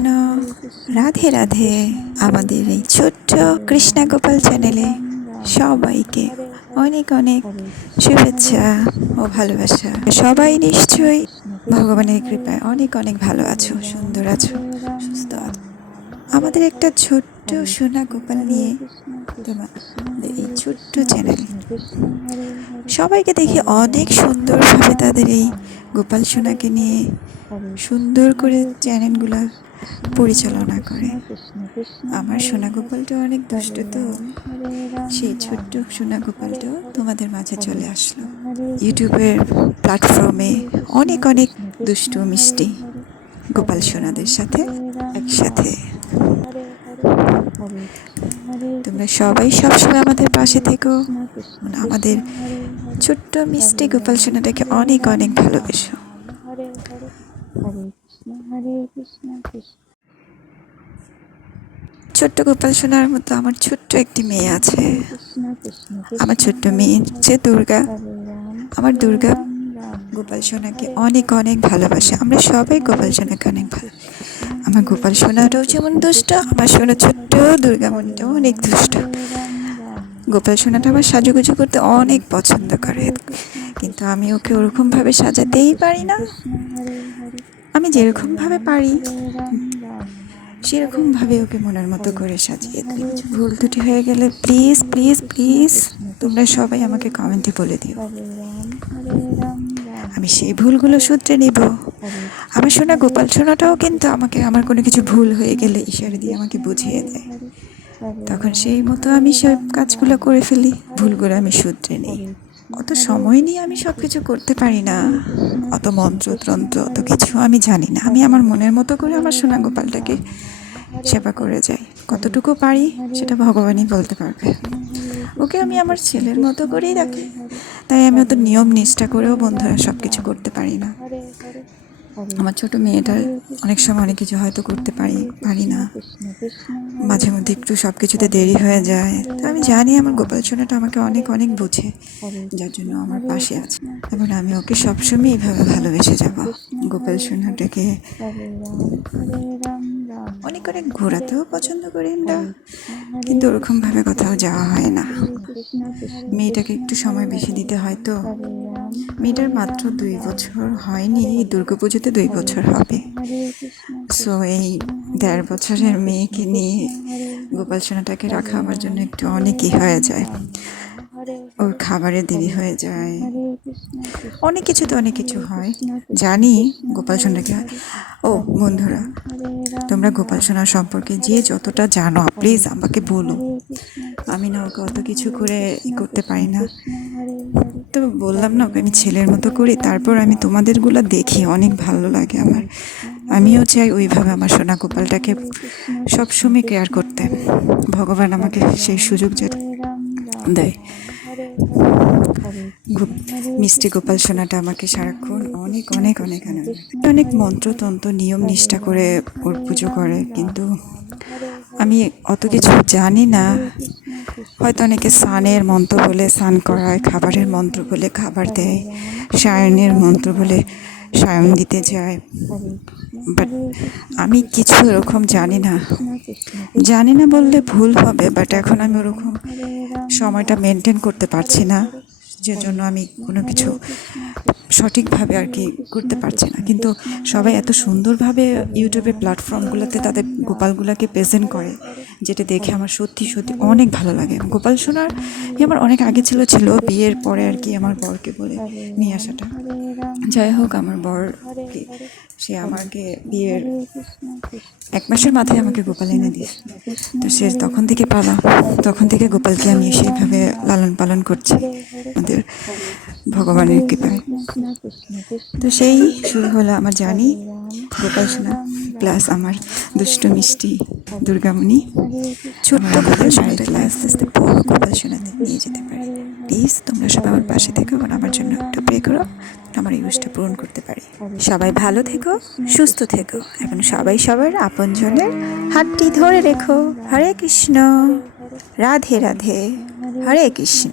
কৃষ্ণ। রাধে রাধে আমাদের এই ছোট্ট কৃষ্ণা গোপাল চ্যানেলে সবাইকে অনেক অনেক শুভেচ্ছা ও ভালোবাসা। সবাই নিশ্চয়ই ভগবানের কৃপায় অনেক অনেক ভালো আছো, সুন্দর আছো, সুস্থ আছো। আমাদের একটা ছোট্ট সোনা গোপাল নিয়ে তোমাদের এই ছোট্ট চ্যানেল সবাইকে দেখি অনেক সুন্দরভাবে তাদের এই গোপাল সোনাকে নিয়ে সুন্দর করে চ্যানেলগুলো পরিচালনা করে। আমার সোনা গোপালটা অনেক দুষ্ট তো। সেই ছোট্ট সোনা গোপালটাও তোমাদের মাঝে চলে আসলো। ইউটিউবের প্ল্যাটফর্মে অনেক অনেক দুষ্টু মিষ্টি গোপাল সোনাদের সাথে একসাথে। তোমরা সবাই সবসময় আমাদের পাশে থেকো। আমাদের ছোট্ট মিষ্টি গোপাল সোনাটাকে অনেক অনেক ভালোবেসো। হরে হরে হরে কৃষ্ণ হরে কৃষ্ণ কৃষ্ণ। ছোট্ট গোপাল সোনার মতো আমার ছোট্ট একটি মেয়ে আছে। আমার ছোট্ট মেয়ে যে দুর্গা আমার দুর্গা গোপাল সোনাকে অনেক অনেক ভালোবাসে। আমরা সবাই গোপাল সোনাকে অনেক ভালো আমার গোপাল সোনাটাও যেমন দুষ্ট আমার সোনা ছোট্ট দুর্গামণিটাও অনেক দুষ্ট। গোপাল সোনাটা আমার সাজুগুজু করতে অনেক পছন্দ করে। কিন্তু আমি ওকে ওরকমভাবে সাজাতেই পারি না। আমি যেরকমভাবে পারি, সেরকমভাবে ওকে মনের মতো করে সাজিয়ে দিই। ভুল ত্রুটি হয়ে গেলে প্লিজ প্লিজ প্লিজ তোমরা সবাই আমাকে কমেন্টে বলে দিও। আমি সেই ভুলগুলো সূত্রে নিব। আমার শোনা গোপাল সোনাটাও কিন্তু আমাকে, আমার কোনো কিছু ভুল হয়ে গেলে ইশারা দিয়ে আমাকে বুঝিয়ে দেয়। তখন সেই মতো আমি সব কাজগুলো করে ফেলি। ভুলগুলো আমি শুধরে নিই। অত সময় নিয়ে আমি সব কিছু করতে পারি না। অত মন্ত্রতন্ত্র অত কিছু আমি জানি না। আমি আমার মনের মতো করে আমার সোনা গোপালটাকে সেবা করে যাই। কতটুকু পারি সেটা ভগবানই বলতে পারবে। ওকে আমি আমার ছেলের মতো করেই রাখি। তাই আমি অত নিয়ম নিষ্ঠা করেও বন্ধুরা সব কিছু করতে পারি না। আমার ছোট মেয়েটার অনেক সময় অনেক কিছু হয়তো করতে পারি পারি না। মাঝে মধ্যে একটু সব কিছুতে দেরি হয়ে যায়। তো আমি জানি আমার গোপাল সোনাটা আমাকে অনেক অনেক বোঝে, যার জন্য আমার পাশে আছে। এবং আমি ওকে সবসময় এইভাবে ভালোবেসে যাব। গোপাল সোনাটাকে অনেক অনেক ঘোরাতেও পছন্দ করি না কিন্তু ওরকমভাবে কোথাও যাওয়া হয় না। মেয়েটাকে একটু সময় বেশি দিতে হয় তো। মেয়েটার মাত্র দুই বছর হয়নি, এই দুর্গাপুজোতে দুই বছর হবে। সো এই দেড় বছরের মেয়েকে নিয়ে গোপাল সোনাটাকে রাখা আমার জন্য একটু অনেকই হয়ে যায়। ওর খাবারে দেরি হয়ে যায়। অনেক কিছু তো অনেক কিছু হয়। জানি গোপাল সোনাকে। ও, বন্ধুরা, তোমরা গোপাল সোনা সম্পর্কে যে যতটা জানো প্লিজ আমাকে বলো। আমি না ওকে অত কিছু করে করতে পারি না। তো বললাম না ওকে আমি ছেলের মতো করি, তারপর আমি তোমাদেরগুলো দেখি, অনেক ভালো লাগে আমার। আমিও চাই ওইভাবে আমার সোনা গোপালটাকে সবসময় কেয়ার করতে। ভগবান আমাকে সেই সুযোগ যাতে দেয়। মিষ্টি গোপাল সোনাটা আমাকে সারাক্ষণ অনেক অনেক অনেক আনন্দ অনেক মন্ত্রতন্ত্র, নিয়ম নিষ্ঠা করে ওর পুজো করে, কিন্তু আমি অত কিছু জানি না। হয়তো অনেকে স্নানের মন্ত্র বলে স্নান করায়, খাবারের মন্ত্র বলে খাবার দেয়, সায়নের মন্ত্র বলে সায়ন দিতে যায়। বাট আমি কিছু এরকম জানি না। জানি না বললে ভুল হবে বাট এখন আমি ওরকম সময়টা মেনটেন করতে পারছি না। যে জন্য আমি কোনো কিছু সঠিকভাবে আর কি করতে পারছে না। কিন্তু সবাই এত সুন্দরভাবে ইউটিউবের প্ল্যাটফর্মগুলোতে তাদের গোপালগুলোকে প্রেজেন্ট করে, যেটা দেখে আমার সত্যি সত্যি অনেক ভালো লাগে। গোপাল সোনার আমার অনেক আগে ছিল ছিল বিয়ের পরে আর কি আমার বরকে বলে নিয়ে আসাটা। যাই হোক আমার বর সে আমাকে বিয়ের এক মাসের মাথায় আমাকে গোপাল এনে দিস তো সে তখন থেকে পালা তখন থেকে গোপালকে আমি সেইভাবে লালন পালন করছি। আমাদের ভগবানের কৃপায়। তো সেই শুরু হলো আমার জানি গোপাল সোনা প্লাস আমার দুষ্ট মিষ্টি দুর্গামণি। ছোট্ট গোপাল সোনাটাকে আস্তে আস্তে বড় গোপাল সোনাতে নিয়ে যেতে পারি। প্লিজ তোমরা সবাই আমার পাশে থেকো আমার জন্য একটু করো আমার এই উইশটা পূরণ করতে পারি। সবাই ভালো থেকো, সুস্থ থেকো। এখন সবাই সবার আপনজনের হাতটি ধরে রেখো। হরে কৃষ্ণ। রাধে রাধে। হরে কৃষ্ণ।